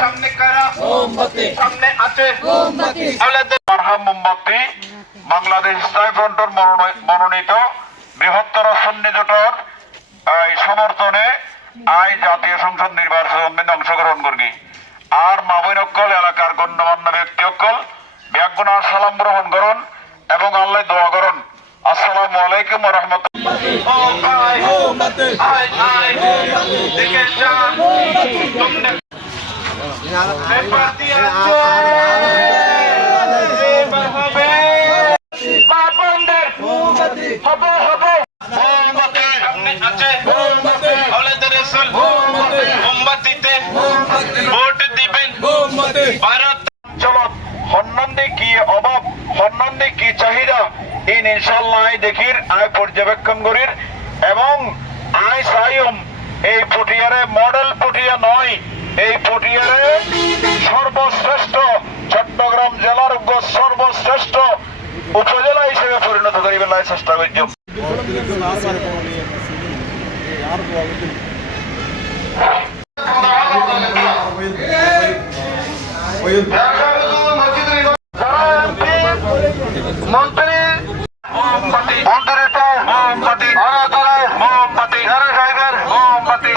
সামনে কারা? সামনে আছে। আওলাদের মারহাম মোমবাতি। বাংলাদেশ ইসলামী ফ্রন্টের মনোনীত বৃহত্তর সন্নি জোটর সমর্থনে আই জাতীয় সংসদ নির্বাচনে অংশগ্রহণ করি আর মাবইন অক্কল এলাকার গণ্যমান্য ব্যক্তি অক্কল ব্যাগুনা সালাম গ্রহণ করুন এবং আল্লাহ দোয়া করুন। আসসালামু আলাইকুম রহমতুল্লাহ। হবে হবে সামনে আছে মোমবাতিতে ভোট কি অভাব হন্নন্দে কি চাহিদা ইন ইনশাল্লাহ দেখির আয় এবং আই সাইম এই পটিয়ারে মডেল পটিয়া নয় এই পটিয়ারে সর্বশ্রেষ্ঠ চট্টগ্রাম জেলার সর্বশ্রেষ্ঠ উপজেলা হিসেবে পরিণত করিবার লাই চেষ্টা করছি মন্ত্রী মোমবাতি মোমবাতি মোমবাতি মোমবাতি মোমবাতি